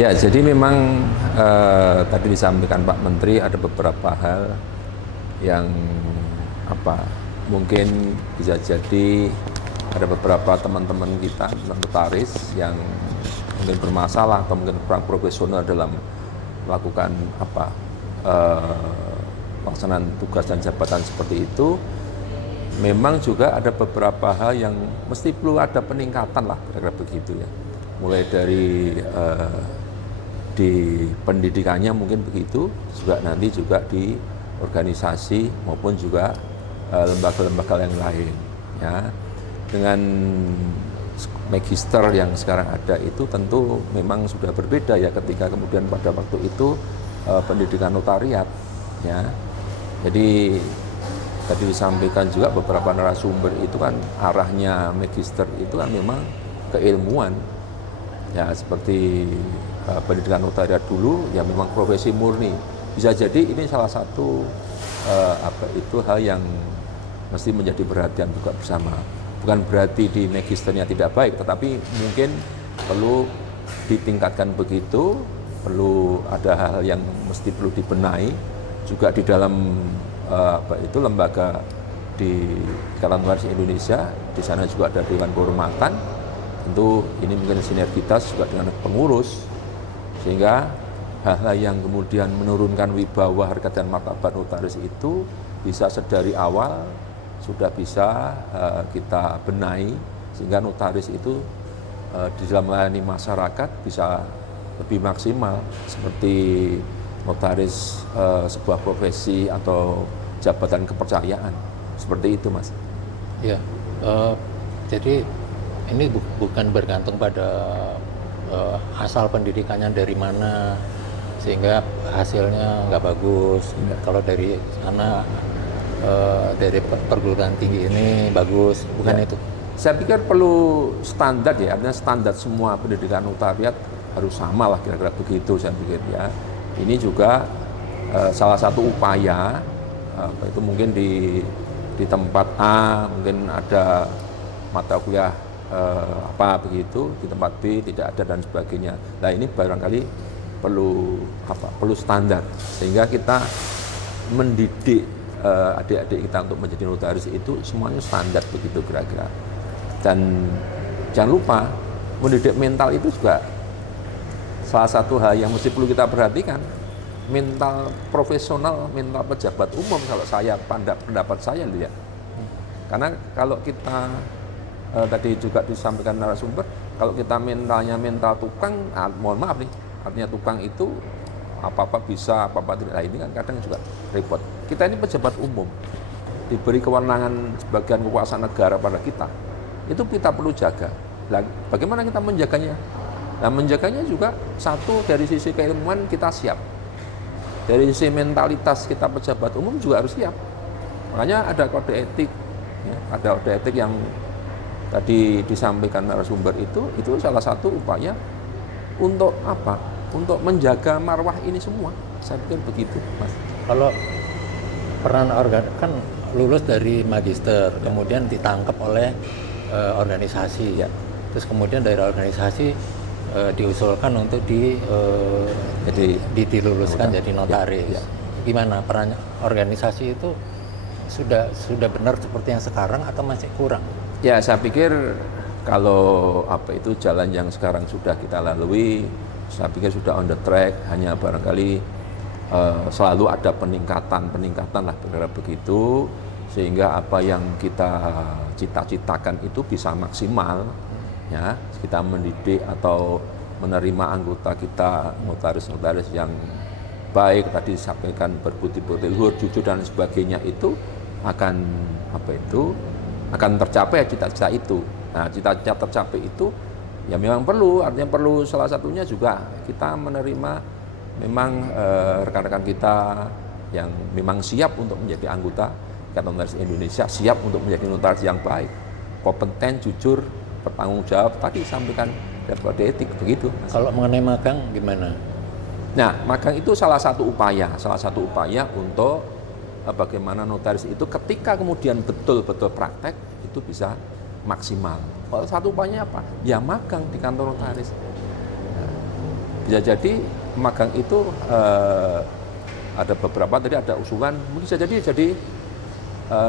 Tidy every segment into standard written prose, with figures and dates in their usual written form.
Ya, jadi memang tadi disampaikan Pak Menteri ada beberapa hal yang apa mungkin bisa jadi ada beberapa teman-teman kita notaris yang mungkin bermasalah atau mungkin kurang profesional dalam melakukan pelaksanaan tugas dan jabatan seperti itu. Memang juga ada beberapa hal yang mesti perlu ada peningkatan lah kira-kira begitu ya. Mulai dari di pendidikannya mungkin begitu, juga nanti juga di organisasi maupun juga lembaga-lembaga yang lain ya. Dengan magister yang sekarang ada itu tentu memang sudah berbeda ya ketika kemudian pada waktu itu pendidikan notariat ya. Jadi tadi disampaikan juga beberapa narasumber itu kan arahnya magister itu kan memang keilmuan ya, seperti pendidikan notariat dulu ya memang profesi murni. Bisa jadi ini salah satu hal yang mesti menjadi perhatian juga bersama. Bukan berarti di magisternya tidak baik, tetapi mungkin perlu ditingkatkan begitu, perlu ada hal-hal yang mesti perlu dibenahi juga di dalam lembaga di Ikatan Notaris Indonesia. Di sana juga ada Dewan Kehormatan. Tentu ini mungkin sinergitas juga dengan pengurus, sehingga hal-hal yang kemudian menurunkan wibawa, harkat dan martabat notaris itu bisa sedari awal sudah bisa kita benahi, sehingga notaris itu di dalam melayani masyarakat bisa lebih maksimal seperti notaris sebuah profesi atau jabatan kepercayaan. Seperti itu, Mas. Ya, jadi ini bukan bergantung pada asal pendidikannya dari mana sehingga hasilnya nggak bagus. Kalau dari sana dari perguruan tinggi ini bagus, bukan ya. itu. Saya pikir perlu standar ya, artinya standar semua pendidikan notariat harus sama lah kira-kira begitu saya pikir ya. Ini juga salah satu upaya itu mungkin di tempat A mungkin ada mata kuliah begitu, di tempat B tidak ada dan sebagainya. Nah ini barangkali perlu standar sehingga kita mendidik adik-adik kita untuk menjadi notaris itu semuanya standar begitu kira-kira. Dan jangan lupa mendidik mental itu juga salah satu hal yang mesti perlu kita perhatikan. Mental profesional, mental pejabat umum kalau saya pendapat saya lihat. Karena kalau kita tadi juga disampaikan narasumber, kalau kita mentalnya mental tukang, mohon maaf nih, artinya tukang itu apa-apa bisa, apa-apa tidak. Nah ini kan kadang juga repot. Kita ini pejabat umum, diberi kewenangan sebagian kekuasaan negara pada kita, itu kita perlu jaga. Nah, bagaimana kita menjaganya? Nah menjaganya juga satu dari sisi keilmuan kita siap. Dari sisi mentalitas kita pejabat umum juga harus siap. Makanya ada kode etik, ya, ada kode etik yang tadi disampaikan narasumber itu salah satu upaya untuk apa? Untuk menjaga marwah ini semua. Saya pikir begitu, Mas. Kalau peran kan lulus dari magister, kemudian ditangkap oleh organisasi, Ya. terus kemudian dari organisasi diusulkan untuk diluluskan jadi notaris. Ya. Gimana peran organisasi itu sudah benar seperti yang sekarang atau masih kurang? Ya, saya pikir kalau itu jalan yang sekarang sudah kita lalui, saya pikir sudah on the track. Hanya barangkali selalu ada peningkatan lah kira-kira begitu, sehingga apa yang kita cita-citakan itu bisa maksimal ya. Kita mendidik atau menerima anggota kita notaris-notaris yang baik, tadi disampaikan berbudi-budi luhur, jujur dan sebagainya, itu akan akan tercapai cita-cita itu. Nah, cita-cita tercapai itu ya memang artinya perlu salah satunya juga kita menerima memang rekan-rekan kita yang memang siap untuk menjadi anggota Ikatan Notaris Indonesia, siap untuk menjadi notaris yang baik, kompeten, jujur, bertanggung jawab, tadi sampaikan dan kode etik begitu. Kalau mengenai magang gimana? Nah, magang itu salah satu upaya untuk bagaimana notaris itu ketika kemudian betul-betul praktek itu bisa maksimal. Satu upayanya apa? Ya magang di kantor notaris. Nah, Bisa jadi magang itu ada beberapa tadi ada usulan mungkin bisa jadi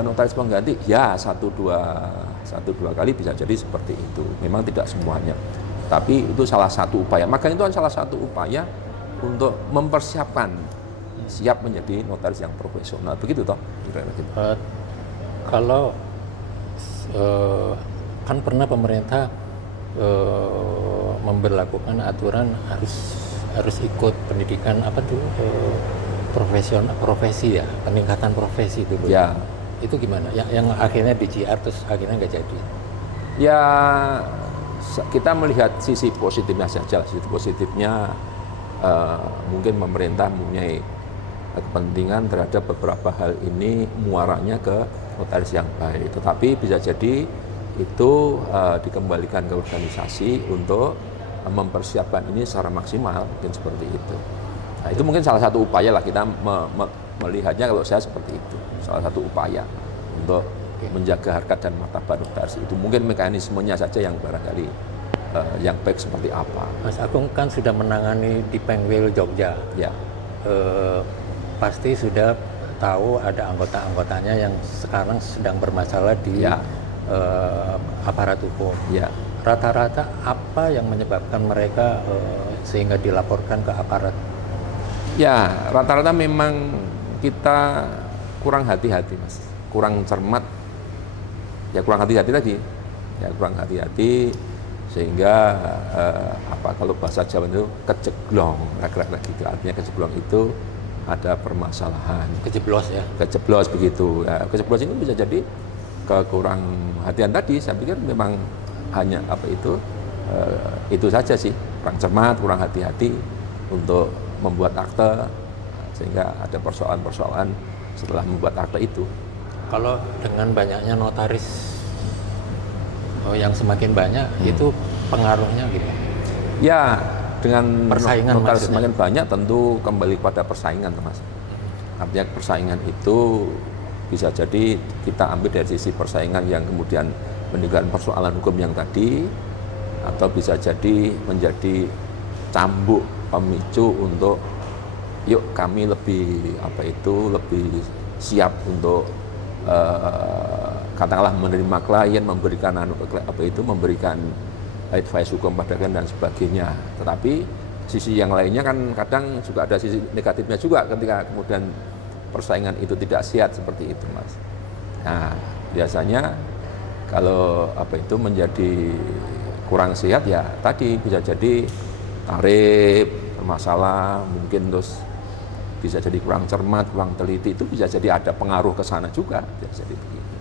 notaris pengganti ya satu dua kali bisa jadi seperti itu. Memang tidak semuanya, tapi itu salah satu upaya. Magang itu kan salah satu upaya untuk mempersiapkan siap menjadi notaris yang profesional. Begitu toh? Kalau kan pernah pemerintah memberlakukan aturan harus ikut pendidikan apa tuh profesi ya, peningkatan profesi dulu. Ya. Itu gimana? Yang akhirnya di-JR terus akhirnya nggak jadi. Ya kita melihat sisi positifnya saja. Sisi positifnya mungkin pemerintah mempunyai kepentingan terhadap beberapa hal ini muaranya ke notaris yang baik. Tetapi bisa jadi itu dikembalikan ke organisasi untuk mempersiapkan ini secara maksimal, mungkin seperti itu. Nah, itu mungkin salah satu upaya lah kita melihatnya kalau saya seperti itu. Salah satu upaya untuk menjaga harkat dan martabat notaris itu. Mungkin mekanismenya saja yang barangkali yang baik seperti apa. Mas Agung kan sudah menangani di Pengwil Jogja. Ya. Pasti sudah tahu ada anggota-anggotanya yang sekarang sedang bermasalah di aparat hukum. Ya. Rata-rata apa yang menyebabkan mereka sehingga dilaporkan ke aparat? Ya, rata-rata memang kita kurang hati-hati, Mas. Kurang cermat. Ya kurang hati-hati tadi. Ya kurang hati-hati sehingga kalau bahasa Jawa itu kejeglong, kira-kira gitu. Artinya kejeglong itu ada permasalahan. Kejeblos ya? Kejeblos begitu. Ya, kejeblos ini bisa jadi kekurang hatian tadi. Saya pikir memang hanya itu saja sih, kurang cermat, kurang hati-hati untuk membuat akte, sehingga ada persoalan-persoalan setelah membuat akte itu. Kalau dengan banyaknya notaris yang semakin banyak, itu pengaruhnya gimana? Ya, dengan persaingan notaris maksudnya. semakin banyak tentu kembali pada persaingan, Mas. Artinya persaingan itu bisa jadi kita ambil dari sisi persaingan yang kemudian menimbulkan persoalan hukum yang tadi, atau bisa jadi menjadi cambuk pemicu untuk yuk kami lebih lebih siap untuk katakanlah menerima klien, memberikan memberikan advice hukum pada klien dan sebagainya. Tetapi sisi yang lainnya kan kadang juga ada sisi negatifnya juga ketika kemudian persaingan itu tidak sehat seperti itu, Mas. Nah, biasanya kalau menjadi kurang sehat ya tadi bisa jadi tarif bermasalah, mungkin terus bisa jadi kurang cermat, kurang teliti, itu bisa jadi ada pengaruh ke sana juga, bisa jadi begitu.